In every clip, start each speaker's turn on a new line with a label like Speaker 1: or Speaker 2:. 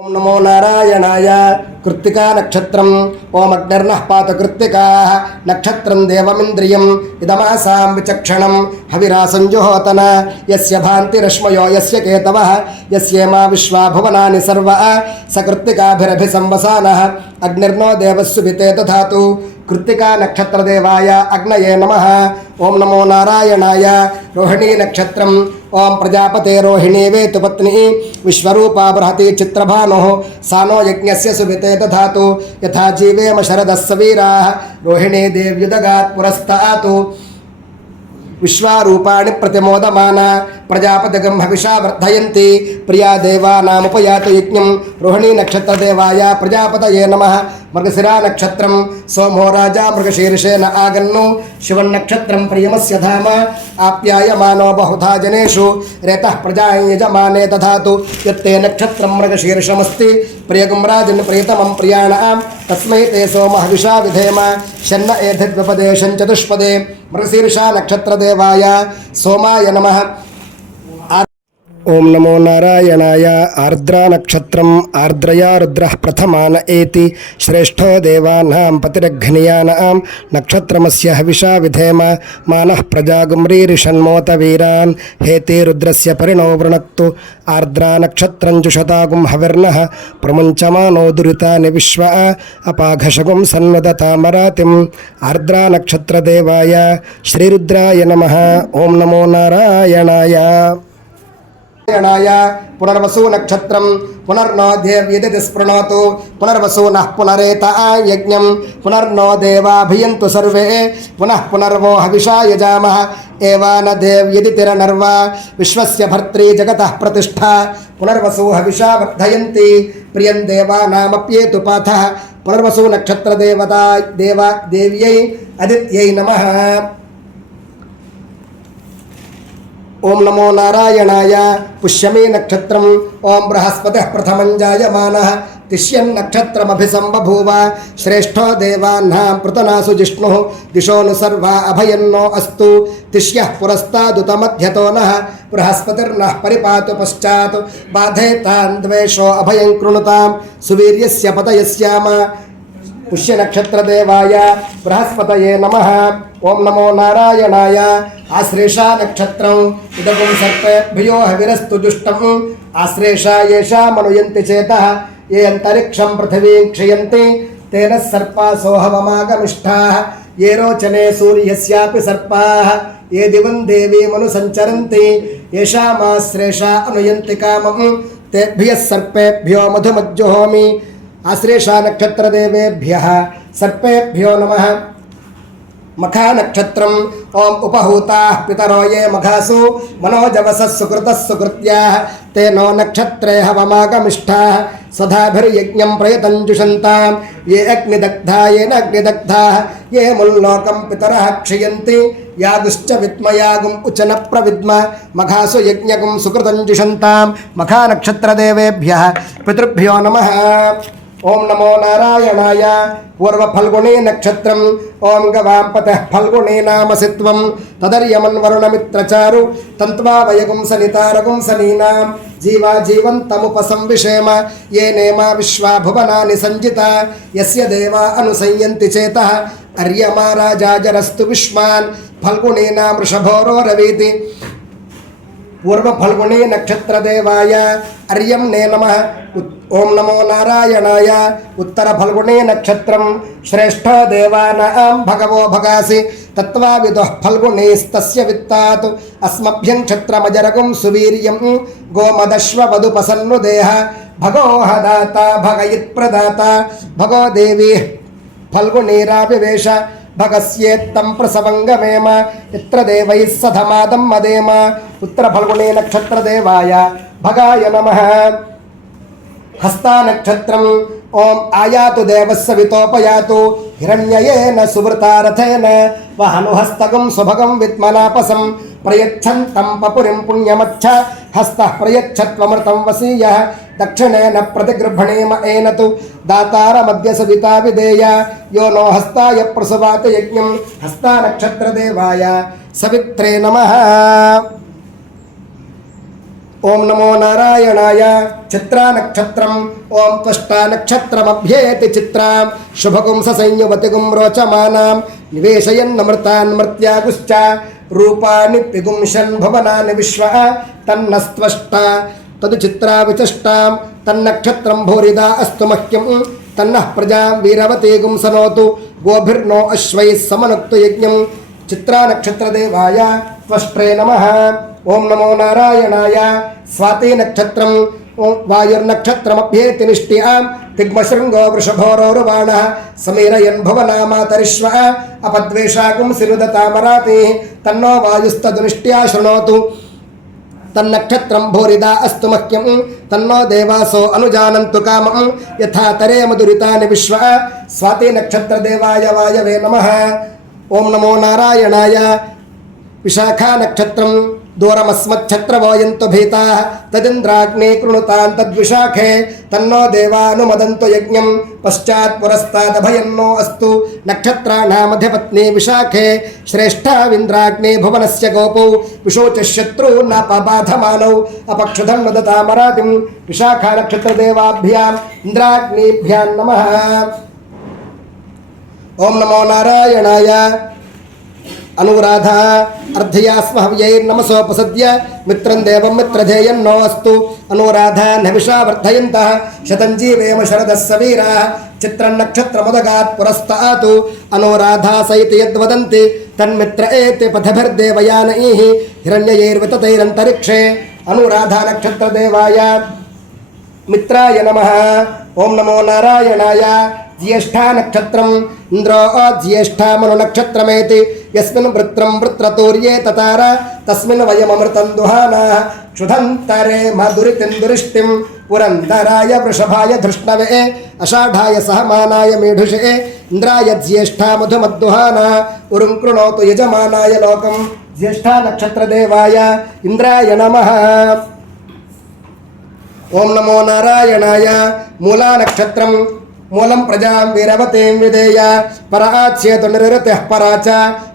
Speaker 1: ఓం నమో నారాయణాయ కృత్తికా నక్షత్రం ఓం అగ్నిర్నః పాత కృత్తికా నక్షత్రం దేవమింద్రియం ఇదమాసాం విచక్షణం హవిరాసం జుహోతన యస్య భాంతి రశ్మయో యస్య కేతవ యస్యేమా విశ్వా భువనాని సర్వ సకృత్తికాభిరభిసంవసాన అగ్నిర్నో దేవస్సు कृत्तिकानक्षत्रदेवाय अग्नये नमः। ओम नमो नारायणाय। रोहिणीनक्षत्रम्। ओम प्रजापते रोहिणी वेतुपत्नी विश्वरूपा बृहती चित्रभानुः। सा नो यज्ञस्य सुविते यथा जीवेम शरदः सवीरा। रोहिणी देव्युदगात् पुरस्तातु। विश्वारूपाणि प्रतिमोदमाना। పురస్తాతు విశ్వారూపాణి ప్రతిమోదమాన ప్రజాపతిగం హవిషా వర్ధయంతి ప్రియా దేవానాముపయాతు యజ్ఞం రోహిణీ నక్షత్రదేవాయ ప్రజాపతయే నమ మృగశిరా నక్షత్రం సోమో రాజా మృగశీర్షేణ ఆగన్ను శివన్నక్షత్రం ప్రియమస్య ధామ ఆప్యాయమానో బహుధా జనేషు రేతః ప్రజాయ యజమానే దధాతు యత్తే నక్షత్రం మృగశీర్షమస్తి ప్రియగుం రాజన్ ప్రియతమం ప్రియాణాం తస్మై తే సోమ హవిషా విధేమ షన్న ఏధిద్విపదేశం చతుష్పదే మృగశీర్షా నక్షత్రదేవాయ సోమాయ నమః ఓం నమో నారాయణాయ ఆర్ద్రా నక్షత్రం ఆర్ద్రయా రుద్ర ప్రథమాన ఏతి శ్రేష్టో దేవానాం పతిరఘ్నియానాం నక్షత్రమస్య హవిషా విధేమ మానః ప్రజాగుమ్రీరిషన్మోత వీరాన్ హేతే రుద్రస్య పరిణో వృణక్తు ఆర్ద్రా నక్షత్రం జుషతాగుం హవిర్ణ ప్రముంచమానో దురితాని విశ్వ అపాఘశగుం సన్వదతామరాతిం ఆర్ద్రా నక్షత్రదేవాయ శ్రీరుద్రాయ నమ ఓం నమో నారాయణాయ నారాయణాయ పునర్వసు నక్షత్రం పునర్నో దేవ్యది స్పృణోతు పునర్వసు నః పునరేత యజ్ఞం పునర్నో దేవాభియంతు సర్వే పునః పునర్వో హవిషా యజామః ఏవాన దేవ్యది తిరనర్వ విశ్వస్య భర్త్రీ జగత ప్రతిష్ట పునర్వసు హవిషా వర్ధయంతి ప్రియం దేవానామప్యేతు పాథ పునర్వసు నక్షత్రదేవత దేవ దేవ్యై అదిత్యై నమః ఓం నమో నారాయణాయ పుష్యమే నక్షత్రం ఓం బృహస్పతి ప్రథమం జాయమాన తిష్యన్నక్షత్రమభిసంబభూవ శ్రేష్టో దేవాహ్నా పృతనాసు జిష్ణు దిశోను సర్వా అభయన్నో అస్తు తిష్య పురస్తాదుతమధ్యతో నః బృహస్పతిర్నః పరిపాతు పశ్చాత్ బాధేతాన్ ద్వేషో అభయం కృణుతాం సువీర్యస్య పతయస్యామ పుష్యనక్షత్రదేవాయ బృహస్పతయే నమ. ఓం నమో నారాయణాయ. ఆశ్లేషా నక్షత్రం. ఇదగం సర్పేభ్యో హవిరస్తు దుష్టం. ఏషా మనుయంతి చేత. ఏ అంతరిక్షం పృథివీం క్షయంతి. తేన సర్పాసోహవమాగమిష్టా ఏ రోచనే సూర్యస్యాపి సర్పా. ఏ దివం దేవీమను సంచరంతి. ఏషామాశ్లేషా అనుయంతి కామం. తేభ్య సర్పేభ్యో మధుమజ్జుహోమి. आश्लेषानक्षत्रदेवेभ्यः सर्पेभ्यो नम। मखानक्षत्र ओं उपहूता पितरो ये मघासु मनोजवस सुकृतः ते नो नक्षत्रे हवमागमिष्ठा सदाभिर्यज्ञं प्रयतंजुषंता ये अग्निदग्धा ये नग्निदग्धा ये मुल्लोकं पितरः क्षीयन्ति यागुश्च उच न प्रविद्म मघासु यज्ञगुं सुकृतञ्जुषन्तां मखानक्षत्रदेवेभ्यः पितृभ्यो नमः। ఓం నమో నారాయణాయ పూర్వ ఫల్గుణే నక్షత్రం ఓం గవాంపత ఫల్గుణే నామసిత్వం తదర్యమన్వరుణమిత్రచారు తంత్వా వయగుం సనితారగుం సనీనాం జీవా జీవంతముపసంవిషేమ ఏ నేమా విశ్వా భువనాని సంజిత యస్య దేవా అనుసంయంతి చేత అర్యమా రాజాజరస్తు విశ్వాన్ ఫల్గుణీనా వృషభోరో రవీతి. పూర్వఫల్గుణీ నక్షత్రదేవాయ అర్యం నే నమ ఓం నమో నారాయణాయ ఉత్తర ఫల్గుణీ నక్షత్రం శ్రేష్ఠ దేవానాం భగవో భగాసి తత్వావిదు ఫల్గుణీస్తస్య విత్తాత్ అస్మభ్యం క్షత్రమజరగం సువీర్యం గోమదశ్వవదుపసన్ను దేహ భగోహ దాత భగయిత్ ప్రదాత భగో దేవీ ఫల్గుణీరావివేశ భగస్యేత్తం ప్రసవంగమేమ ఇత్ర దేవై సధమాదం మదేమ ఉత్తర ఫల్గుణే నక్షత్రదేవాయ భగాయ నమ హస్తానక్షత్రం ఓం ఆయాతు దేవస్య వితోపయాతు హిరణ్యయేన సువృతారథేన వహను హస్తకం సుభగం విత్మనాపసం ప్రయచ్చంతం పపురిం పుణ్యమచ్చ హస్త ప్రయచ్చత్వమృతం వసీయ దక్షిణేన ప్రతిగృహణేమ ఏనతు దాతారమద్య సవితా విధేయ యో నో హస్తాయ ప్రసువాత యజ్ఞం హస్తా నక్షత్రదేవాయ సవిత్రే నమ ఓం నమో నారాయణాయ చిత్రా నక్షత్రం ఓం త్వష్టా నక్షత్రమభ్యేతి చిత్రాం శుభగుం ససంయువతిగుం రోచమానాం నివేశయన్నమృతాన్మర్త్యాగుశ్చ రూపాన్ని పిగుంశన్ భవనాన్ని విశ్వ తన్నస్త్వష్ట తదు చిత్రా విచష్టాం తన్నక్షత్రం భూరిదా అస్తు మహ్యం తన్నః ప్రజా వీరవతీగుం సనోతు గోభిర్నో అశ్వై సమనక్తు యజ్ఞం చిత్రానక్షత్రదేవాయ త్వష్ట్రే నమ ఓం నమో నారాయణాయ స్వాతి నక్షత్రం ఓం వాయుర్నక్షత్రమభ్యేతి నిష్ట్యాం తిగ్మశృంగో వృషభోరౌరవాణ సమీరయన్ భువనామాతరిష్వ అపద్వేషాగుం సిరుదతామరాతి తన్నో వాయుస్తదు నిష్ట్యా శృణోతు తన్నక్షత్రం భూరిదా అస్తు మహ్యం తన్నో దేవాసో అనుజానంతు కామం యథా తరే మధురితాని విశ్వ స్వాతి నక్షత్రదేవాయ వాయవే నమ ఓం నమో దూరమస్మచ్చత్రవోయంతు భీతా తదింద్రాగ్నే కృణుతాం తద్విశాఖే తన్నో దేవానుమదంతు యజ్ఞం పశ్చాత్ పురస్తాదభయన్నో అస్తు నక్షత్రాణామధిపత్ని విశాఖే శ్రేష్టావింద్రాగ్నే భువనస్య గోపౌ విశోచశత్రు నాపబాధమానౌ అపక్షుధం వదతామరాతిం విశాఖా నక్షత్రదేవాభ్యాం ఇంద్రాగ్నేభ్యాం నమ ఓం నమో నారాయణాయ అనురాధ అర్ధయాస్మహవ్యైర్నమసోపసద్య మిత్రం దేవం మిత్రధేయం నో అస్తు అనురాధ నవిషా వర్ధయంత శతంజీవేమ జీవేమ సవీరా చిత్రం నక్షత్రముదగాత్ పురస్తాతు. అనురాధా సైతి యద్వదంతి తన్మిత్ర ఏతి పథభిర్దేవయానైః హిరణ్యైర్వితైరంతరిక్షే అనురాధా నక్షత్రదేవాయ మిత్రాయ నమ ఓం నమో నారాయణాయ ज्येष्ठा नक्षत्रम्? इन्द्रो ज्येष्ठामनुनक्षत्रमेति यस्मिन् वृत्रं वृत्रतूर्ये ततार, तस्मिन् वयममृतं दुहानाः। क्षुधन्तरे मधुरितिं दुरिष्टिं पुरन्दराय वृषभाय धृष्णवे। अषाढाय सहमानाय मेढुषे। इन्द्राय ज्येष्ठा मधुमद्दुहाना। उरुङ्कृणोतु यजमानाय लोकं ज्येष्ठा नक्षत्रदेवाय इन्द्राय नमः। ओं नमो नारायणाय। मूलानक्षत्र మూలం ప్రజా వీరవతేం విధేయ పరాచ్యేతు నిరృతి పరా చ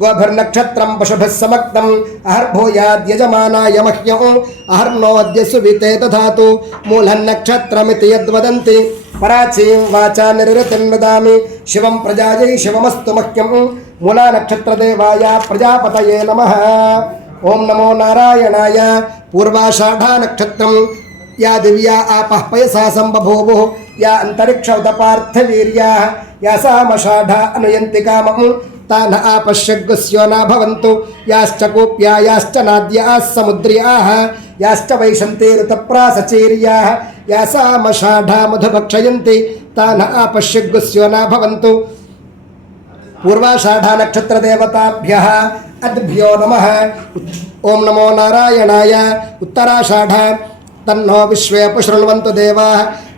Speaker 1: గోభిర్నక్షత్రం పశుభిः సమక్తం అహర్భూయాద్యజమానాయ మహ్యం అహర్నోద్య సువితే దధాతు మూలన్నక్షత్రమితి యద్వదంతి పరాచీం వాచా నిరృతిం వదామి శివం ప్రజాయై శివమస్తు మహ్యం మూలా నక్షత్రదేవాయ ప్రజాపతయే నమ ఓం నమో నారాయణాయ పూర్వాషాఢా నక్షత్రం యా దివ్యా ఆపః పయసా సంబభూవు యా అంతరిక్ష ఉదపార్థవీర్యా యాసామషాఢ అనుయంతి కామం తాన ఆపశ్యగ్స్యో నా భవంతు యాశ్చ కూప్యా యాశ్చ నాద్యాः సముద్ర్యాः యాశ్చ వైశంతే ఋతప్రాసచీర్యాः యాసామషాఢా మధుభక్షయంతి తాన ఆపశ్యగ్స్యో నా భవంతు పూర్వాషాఢా నక్షత్రదేవతాభ్య అద్భ్యో నమ. ఓం నమో నారాయణాయ. ఉత్తరాషాఢ తన్నో విశ్వేపు శృణ్వంతు దేవా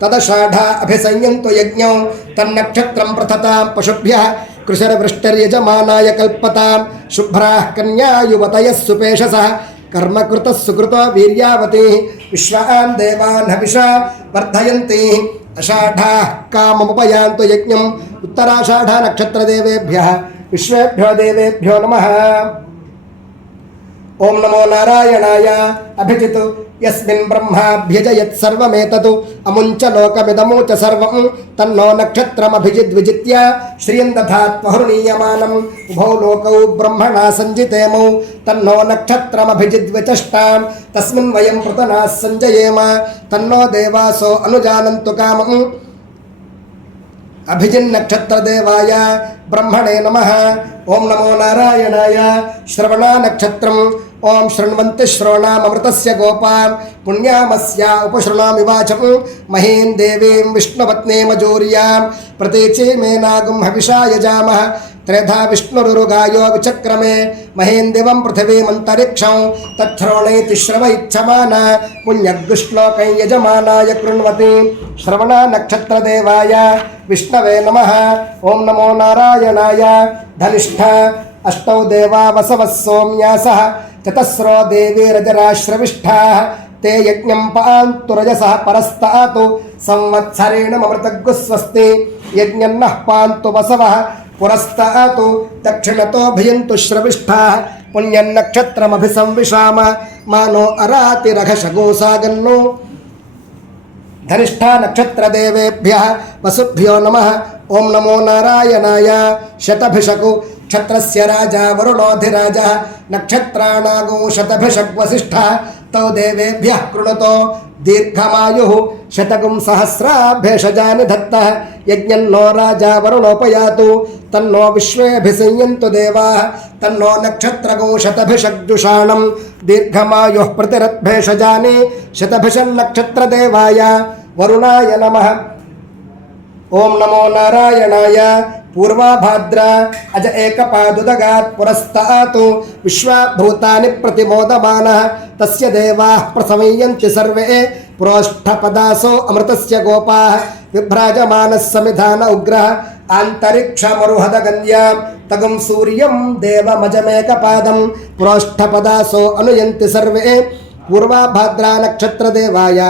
Speaker 1: తదషాఢ అభిసంయంతు యజ్ఞం తన్నక్షత్రం ప్రథతాం పశుభ్య కృశరవృష్టిర్యజమానాయ కల్పతాం శుభ్రా కన్యా యువతయ సుపేషస కర్మకృత సుకృతో వీర్యావతి విశ్వాన్ దేవాన్ హవిషా వర్ధయంతి అషాఢా కామముపయాంతు యజ్ఞం ఉత్తరాషాఢ నక్షత్రదేవేభ్య విశ్వేభ్యో దేవేభ్యో నమ ఓం నమో నారాయణాయ. అభిజిత్. యస్మిన్ బ్రహ్మాభ్యజయత్ సర్వమేతతు. అముంచ లోకమిదమూచ సర్వం తన్నో నక్షత్రమభిజిద్విజిత్య. శ్రియం దధాత్మహృణీయమానం ఉభౌ లోకౌ బ్రహ్మణా సంజితేమౌ. తన్నో నక్షత్రమభిజిద్విచష్టాం. తస్మిన్ వయం పృతనా సంజయేమ. తన్నో దేవాసో అనుజానంతు కామం అభిజిన్నక్షత్రదేవాయ బ్రహ్మణే నమ. ఓం నమో నారాయణాయ. శ్రవణా నక్షత్రం. ఓం శృణ్వంతి శ్రవణామృతస్య గోపాం పుణ్యామస్య ఉపశృణామివాచం మహీం దేవీం విష్ణుపత్నేమజూర్యాం ప్రతీచీ మే నాగం హవిషా యజామः త్రేధా విష్ణురుగాయో విచక్రమే మహేందివం పృథివీమంతరిక్షం తచ్శ్రవణైతి శ్రవ ఇచ్చమాన పుణ్యగ్విష్ణోకం యజమానాయ కృణ్వతి శ్రవణ నక్షత్రదేవాయ విష్ణవే నమ ఓం నమో నారాయణాయ ధనిష్ఠ అష్టౌ దేవా వసవः చతస్రో దేవీరజరాశ్రవిష్టా తే యజ్ఞం పాంతు రజస పరస్తాతు సంవత్సరేణ మమృతగ్గుస్వస్తి యజ్ఞం నః పాంతు వసవ పురస్తాతు దక్షిణతో భయంతు శ్రవిష్టా పుణ్యం నక్షత్రమభిసంవిషామ మానో అరాతిరఘ శగోసాగన్ను ధనిష్ఠా నక్షత్రదేవేభ్య వసుభ్యో నమ. ఓం నమో నారాయణాయ. శతభిషకు క్షత్రస్య రాజా వరుణోధిరాజ. నక్షత్రాణాగో శతభిషగ్వసిష్ఠ తౌ దేవేభ్య కృణుతో దీర్ఘమాయు. శతకం సహస్రాభేషజాని దత్త. యజ్ఞన్నో రాజా వరుణోపయాతు. తన్నో విశ్వేభిసంయంతు దేవా. తన్నో నక్షత్రగో శతభిషగ్జుషాణం దీర్ఘమాయు ప్రతిరద్భేషజాని శతభిషన్నక్షత్రదేవాయ వరుణాయ నమ. ఓం నమో నారాయణాయ పూర్వాభాద్ర అజ ఏకపాదుదగాత్ పురస్తాతు విశ్వభూతాని ప్రతిమోదమాన తస్య దేవా ప్రసమయంతి సర్వే ప్రోష్ఠపదాసో అమృతస్య గోపా. విభ్రాజమాన సమిధాన ఉగ్రः. ఆంతరిక్షమరుహదగన్యాం తగం సూర్యం దేవమజమేకపాదం ప్రోష్ఠపదాసో అనుయంతి సర్వే. పూర్వాభాద్రా నక్షత్రదేవాయ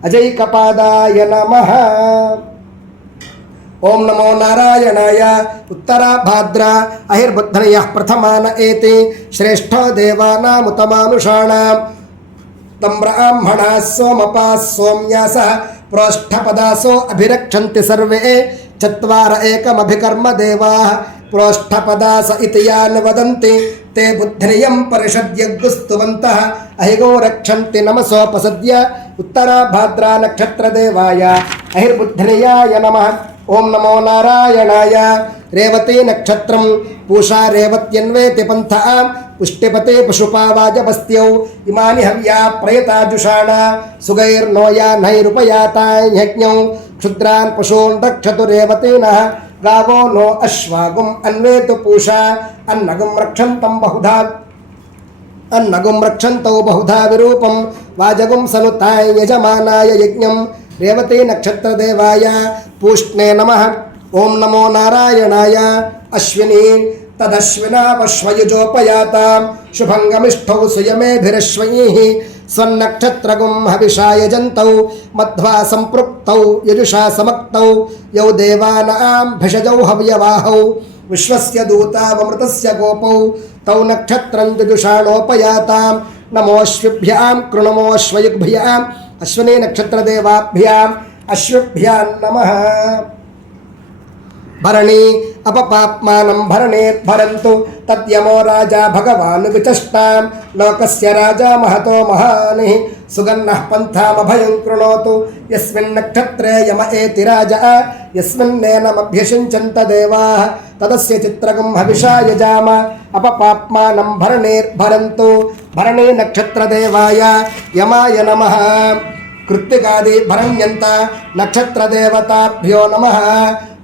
Speaker 1: అజైకపాదాయ నమః ఓం నమో నారాయణాయ ఉత్తరాభాద్ర అహిర్బుద్ధనయ ప్రథమాన ఏతి శ్రేష్ఠో దేవానాముతమానుషాణం తం బ్రాహ్మణా సోమపా సోమ్యాస ప్రోష్ఠపదాసో అభిరక్షంతి సర్వే చత్వార ఏకమభికర్మ దేవా ప్రోష్ఠపదాస ఇతి యాన్ వదంతి తే బుద్ధినియం పరిషద్యగ్గుస్తువంత అహిగో రక్షంతి నమసోపసద్య ఉత్తరాభాద్రా నక్షత్రదేవాయ అహిర్బుద్ధినియాయ నమ ఓం నమో నారాయణాయ రేవతే నక్షత్రం పూషా రేవత్యన్వేతి పంథ పుష్టిపతే పశుపావాజపస్త్యౌ ఇమాని హవ్యా ప్రయతాజుషాణ సుగైర్నోయా నైరుపయాతాయజ్ఞౌ క్షుద్రాన్ పశూన్ రక్షతు రేవతేన గావో నో అశ్వాగుం అన్వేతు పూషా అన్నగం రక్షంతం బహుధా అన్నగుం రక్షంతో బహుధా విరూపం. వాజగుం సనుతాయ యజమానాయ యజ్ఞం. రేవతి నక్షత్రదేవాయ పూష్ణే నమ. ఓం నమో నారాయణాయ. అశ్విని తదశ్వినావశ్వయుజోపయాతాం శుభంగమిష్ఠౌ సుయమేభిరశ్వై స్వన్నక్షత్రగుం హవిషాయ జంతౌ మధ్వా సంపృక్తౌ. యజుషా సమక్తౌ. యౌ దేవానాం భిషజౌ హవ్యవాహౌ. విశ్వస్య దూతావమృతస్య గోపౌ తౌ నక్షత్రం జుషాణోపయాతాం నమోశ్విభ్యాం కృణమోశ్వయుగ్భ్యాం అశ్వనీ నక్షత్రదేవాభ్యాం అశ్వభ్యాం నమ భరణి అపపాప్మానం భరణేర్భరంతు తద్యమో రాజా భగవాన్ విచష్టాం లోకస్య రాజా మహతో మహాని సుగన్నః పంథామభయం కృణోతు. యస్మిన్ నక్షత్రే యమ ఏతి రాజా. యస్మిన్నేనమభ్యషించంత దేవాः. తదస్య చిత్రగం హవిషా యజామ. అపపాప్మానం భరణేర్భరంతు. భరణీ నక్షత్రదేవాయ యమాయ నమః. కృత్తికాది భరణ్యంత నక్షత్రదేవతాభ్యో నమ.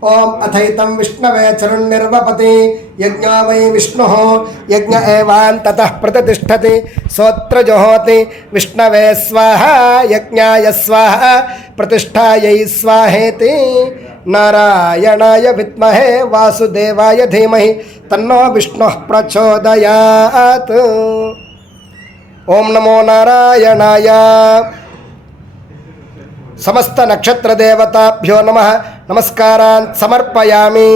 Speaker 1: ఓం అథైతం విష్ణవే చరుణ్నిర్వపతి. యజ్ఞో వై విష్ణు. యజ్ఞ ఏవాంతత ప్రతిష్టతి సోత్రజుహోతి విష్ణవే స్వాహ. యజ్ఞాయ స్వాహ. ప్రతిష్టాయై స్వాహేతి. నారాయణాయ విద్మహే వాసుదేవాయ ధీమహి. తన్నో విష్ణు ప్రచోదయాత్. ఓం నమో నారాయణాయ. సమస్త నక్షత్ర దేవతాభ్యో నమ. నమస్కారాన్ సమర్పయామి.